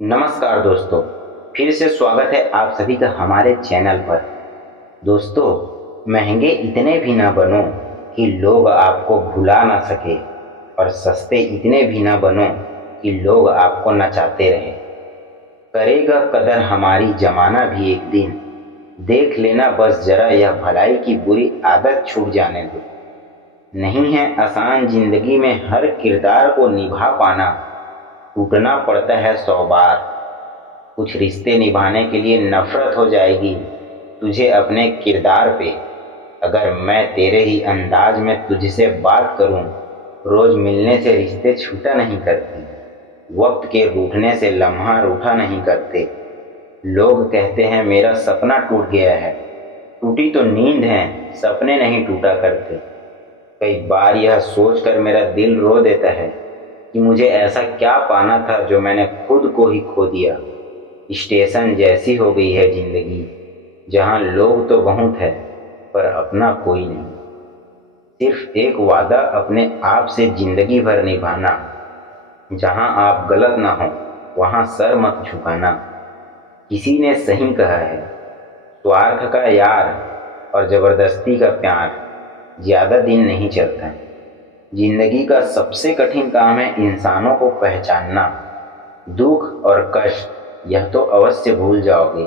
नमस्कार दोस्तों। फिर से स्वागत है आप सभी का हमारे चैनल पर। दोस्तों, महंगे इतने भी ना बनो कि लोग आपको भुला ना सके, और सस्ते इतने भी ना बनो कि लोग आपको नचाते रहें। करेगा कदर हमारी जमाना भी एक दिन, देख लेना बस जरा यह भलाई की बुरी आदत छूट जाने दो। नहीं है आसान जिंदगी में हर किरदार को निभा पाना, टूटना पड़ता है 100 बार। कुछ रिश्ते निभाने के लिए नफरत हो जाएगी तुझे अपने किरदार पे, अगर मैं तेरे ही अंदाज में तुझसे बात करूं। रोज मिलने से रिश्ते छूटा नहीं करते, वक्त के रूठने से लम्हा रूठा नहीं करते। लोग कहते हैं मेरा सपना टूट गया है, टूटी तो नींद है, सपने नहीं टूटा करते। कई बार यह सोचकर मेरा दिल रो देता है कि मुझे ऐसा क्या पाना था जो मैंने खुद को ही खो दिया। स्टेशन जैसी हो गई है जिंदगी, जहां लोग तो बहुत है पर अपना कोई नहीं। सिर्फ एक वादा अपने आप से जिंदगी भर निभाना, जहां आप गलत ना हो वहां सर मत झुकाना। किसी ने सही कहा है, स्वार्थ का यार और जबरदस्ती का प्यार ज्यादा दिन नहीं चलता। जिंदगी का सबसे कठिन काम है इंसानों को पहचानना। दुख और कष्ट यह तो अवश्य भूल जाओगे,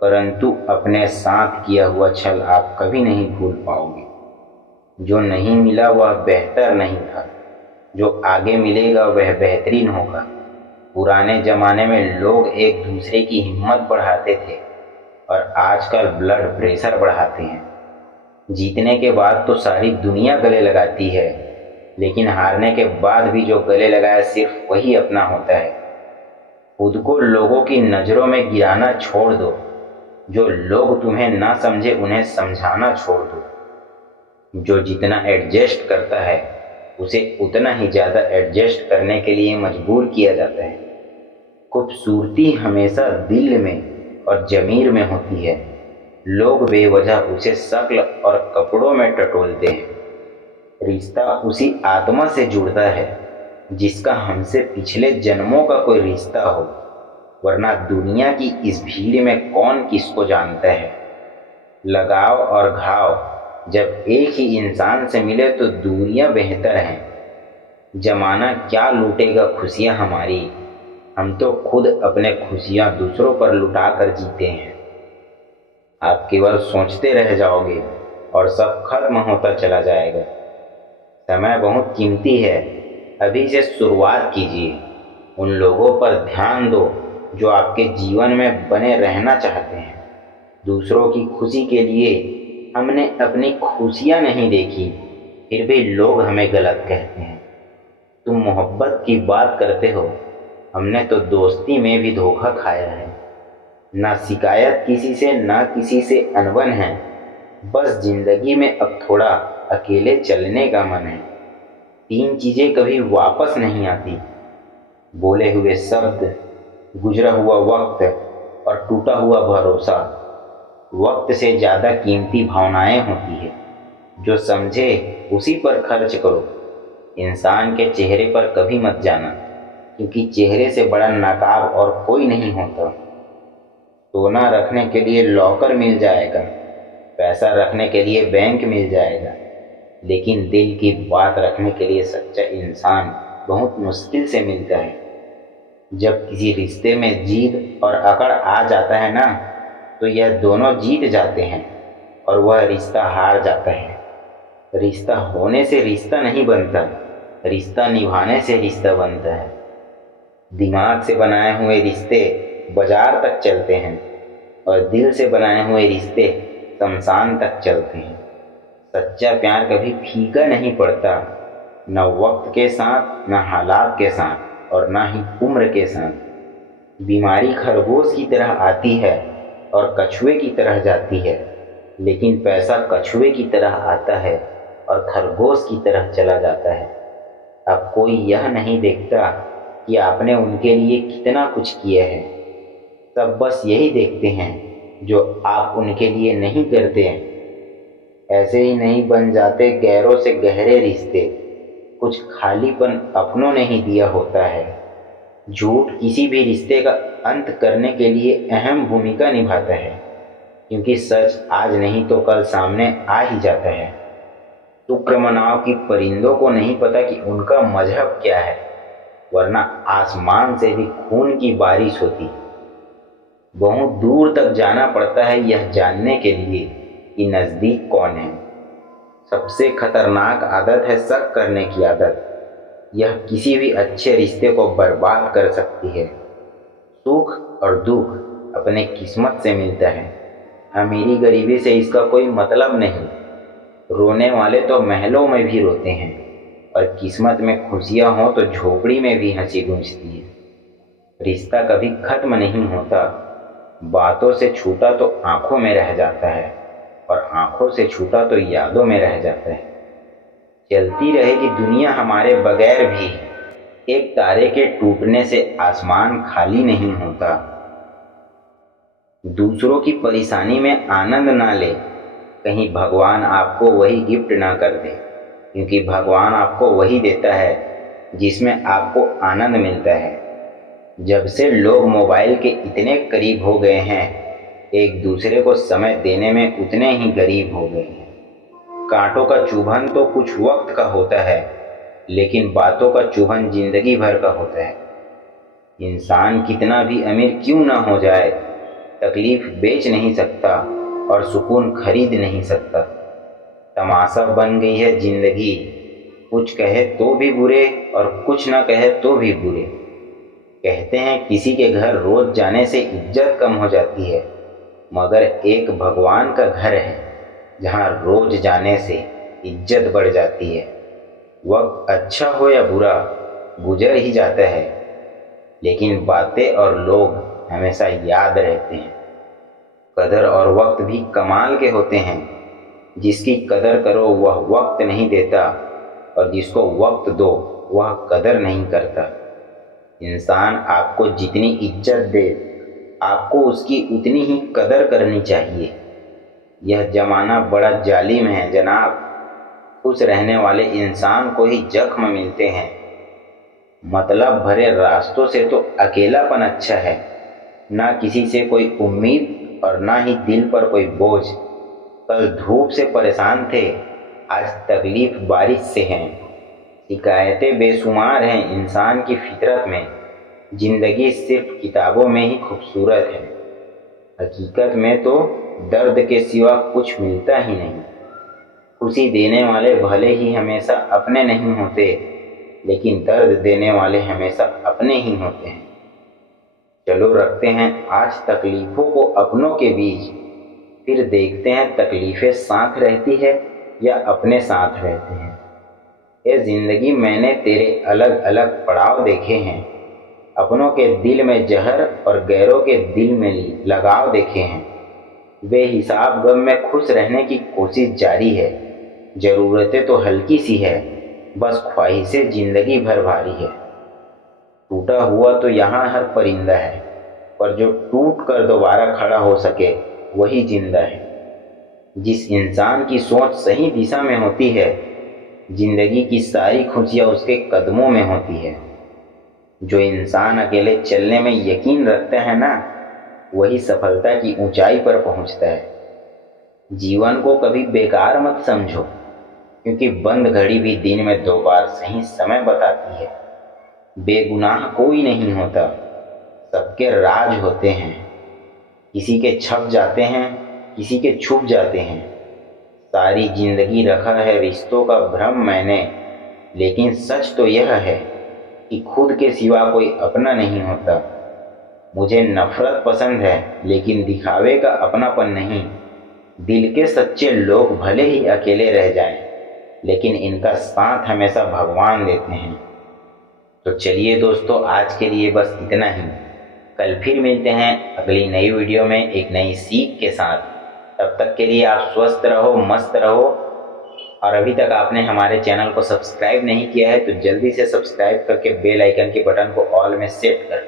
परंतु अपने साथ किया हुआ छल आप कभी नहीं भूल पाओगे। जो नहीं मिला वह बेहतर नहीं था, जो आगे मिलेगा वह बेहतरीन होगा। पुराने जमाने में लोग एक दूसरे की हिम्मत बढ़ाते थे, और आजकल ब्लड प्रेशर बढ़ाते हैं। जीतने के बाद तो सारी दुनिया गले लगाती है, लेकिन हारने के बाद भी जो गले लगाए सिर्फ वही अपना होता है। खुद को लोगों की नज़रों में गिराना छोड़ दो, जो लोग तुम्हें ना समझे उन्हें समझाना छोड़ दो। जो जितना एडजस्ट करता है उसे उतना ही ज़्यादा एडजस्ट करने के लिए मजबूर किया जाता है। खूबसूरती हमेशा दिल में और ज़मीर में होती है, लोग बेवजह उसे शक्ल और कपड़ों में टटोलते हैं। रिश्ता उसी आत्मा से जुड़ता है जिसका हमसे पिछले जन्मों का कोई रिश्ता हो, वरना दुनिया की इस भीड़ में कौन किसको जानता है। लगाव और घाव जब एक ही इंसान से मिले तो दूरियां बेहतर हैं। जमाना क्या लूटेगा खुशियां हमारी, हम तो खुद अपने खुशियां दूसरों पर लुटा कर जीते हैं। आप केवल सोचते रह जाओगे और सब खत्म होता चला जाएगा। समय बहुत कीमती है, अभी से शुरुआत कीजिए। उन लोगों पर ध्यान दो जो आपके जीवन में बने रहना चाहते हैं। दूसरों की खुशी के लिए हमने अपनी खुशियां नहीं देखी, फिर भी लोग हमें गलत कहते हैं। तुम मोहब्बत की बात करते हो, हमने तो दोस्ती में भी धोखा खाया है। ना शिकायत किसी से, ना किसी से अनबन है, बस जिंदगी में अब थोड़ा अकेले चलने का मन है। 3 चीजें कभी वापस नहीं आती, बोले हुए शब्द, गुजरा हुआ वक्त और टूटा हुआ भरोसा। वक्त से ज़्यादा कीमती भावनाएं होती है, जो समझे उसी पर खर्च करो। इंसान के चेहरे पर कभी मत जाना, क्योंकि चेहरे से बड़ा नकाब और कोई नहीं होता। सोना रखने के लिए लॉकर मिल जाएगा, पैसा रखने के लिए बैंक मिल जाएगा, लेकिन दिल की बात रखने के लिए सच्चा इंसान बहुत मुश्किल से मिलता है। जब किसी रिश्ते में जीत और अकड़ आ जाता है ना, तो यह दोनों जीत जाते हैं और वह रिश्ता हार जाता है। रिश्ता होने से रिश्ता नहीं बनता, रिश्ता निभाने से रिश्ता बनता है। दिमाग से बनाए हुए रिश्ते बाजार तक चलते हैं, और दिल से बनाए हुए रिश्ते शमशान तक चलते हैं। सच्चा प्यार कभी फीका नहीं पड़ता, न वक्त के साथ, न हालात के साथ, और न ही उम्र के साथ। बीमारी खरगोश की तरह आती है और कछुए की तरह जाती है, लेकिन पैसा कछुए की तरह आता है और खरगोश की तरह चला जाता है। अब कोई यह नहीं देखता कि आपने उनके लिए कितना कुछ किया है, सब बस यही देखते हैं जो आप उनके लिए नहीं करते हैं। ऐसे ही नहीं बन जाते गैरों से गहरे रिश्ते, कुछ खालीपन अपनों ने ही दिया होता है। झूठ किसी भी रिश्ते का अंत करने के लिए अहम भूमिका निभाता है, क्योंकि सच आज नहीं तो कल सामने आ ही जाता है। शुक्र मनाओ कि परिंदों को नहीं पता कि उनका मजहब क्या है, वरना आसमान से भी खून की बारिश होती। बहुत दूर तक जाना पड़ता है यह जानने के लिए कि नज़दीक कौन है। सबसे खतरनाक आदत है शक करने की आदत। यह किसी भी अच्छे रिश्ते को बर्बाद कर सकती है। सुख और दुख अपने किस्मत से मिलता है, अमीरी गरीबी से इसका कोई मतलब नहीं। रोने वाले तो महलों में भी रोते हैं, और किस्मत में खुशियां हो तो झोपड़ी में भी हंसी गूंजती है। रिश्ता कभी खत्म नहीं होता। बातों से छूटा तो आंखों में रह जाता है, और आंखों से छूटा तो यादों में रह जाता है। चलती रहेगी दुनिया हमारे बगैर भी, एक तारे के टूटने से आसमान खाली नहीं होता। दूसरों की परेशानी में आनंद ना ले, कहीं भगवान आपको वही गिफ्ट ना कर दे, क्योंकि भगवान आपको वही देता है जिसमें आपको आनंद मिलता है। जब से लोग मोबाइल के इतने करीब हो गए हैं, एक दूसरे को समय देने में उतने ही गरीब हो गए हैं। कांटों का चुभन तो कुछ वक्त का होता है, लेकिन बातों का चुभन जिंदगी भर का होता है। इंसान कितना भी अमीर क्यों ना हो जाए, तकलीफ बेच नहीं सकता और सुकून खरीद नहीं सकता। तमाशा बन गई है जिंदगी, कुछ कहे तो भी बुरे और कुछ ना कहे तो भी बुरे। कहते हैं किसी के घर रोज जाने से इज्जत कम हो जाती है, मगर एक भगवान का घर है जहाँ रोज जाने से इज्जत बढ़ जाती है। वक्त अच्छा हो या बुरा गुजर ही जाता है, लेकिन बातें और लोग हमेशा याद रहते हैं। कदर और वक्त भी कमाल के होते हैं। जिसकी कदर करो वह वक्त नहीं देता, और जिसको वक्त दो वह कदर नहीं करता। इंसान आपको जितनी इज्जत दे, आपको उसकी उतनी ही कदर करनी चाहिए। यह ज़माना बड़ा जालिम है जनाब। खुश रहने वाले इंसान को ही जख्म मिलते हैं। मतलब भरे रास्तों से तो अकेलापन अच्छा है, ना किसी से कोई उम्मीद और ना ही दिल पर कोई बोझ। कल धूप से परेशान थे, आज तकलीफ बारिश से है। शिकायतें बेशुमार हैं इंसान की फितरत में। जिंदगी सिर्फ किताबों में ही खूबसूरत है, हकीकत में तो दर्द के सिवा कुछ मिलता ही नहीं। खुशी देने वाले भले ही हमेशा अपने नहीं होते, लेकिन दर्द देने वाले हमेशा अपने ही होते हैं। चलो रखते हैं आज तकलीफ़ों को अपनों के बीच, फिर देखते हैं तकलीफ़ें साथ रहती है या अपने साथ रहते हैं। ये ज़िंदगी मैंने तेरे अलग अलग पड़ाव देखे हैं, अपनों के दिल में जहर और गैरों के दिल में लगाव देखे हैं। बेहिसाब गम में खुश रहने की कोशिश जारी है। ज़रूरतें तो हल्की सी है, बस ख्वाहिशें जिंदगी भर भारी है। टूटा हुआ तो यहाँ हर परिंदा है, पर जो टूट कर दोबारा खड़ा हो सके वही जिंदा है। जिस इंसान की सोच सही दिशा में होती है, जिंदगी की सारी खुशियाँ उसके कदमों में होती है। जो इंसान अकेले चलने में यकीन रखता है ना, वही सफलता की ऊंचाई पर पहुंचता है। जीवन को कभी बेकार मत समझो, क्योंकि बंद घड़ी भी दिन में 2 बार सही समय बताती है। बेगुनाह कोई नहीं होता, सबके राज होते हैं। किसी के छप जाते हैं, किसी के छुप जाते हैं। सारी जिंदगी रखा है रिश्तों का भ्रम मैंने, लेकिन सच तो यह है कि खुद के सिवा कोई अपना नहीं होता। मुझे नफरत पसंद है, लेकिन दिखावे का अपनापन नहीं। दिल के सच्चे लोग भले ही अकेले रह जाएं, लेकिन इनका साथ हमेशा भगवान देते हैं। तो चलिए दोस्तों, आज के लिए बस इतना ही। कल फिर मिलते हैं अगली नई वीडियो में एक नई सीख के साथ। तब तक के लिए आप स्वस्थ रहो, मस्त रहो। और अभी तक आपने हमारे चैनल को सब्सक्राइब नहीं किया है तो जल्दी से सब्सक्राइब करके बेल आइकन के बटन को ऑल में सेट कर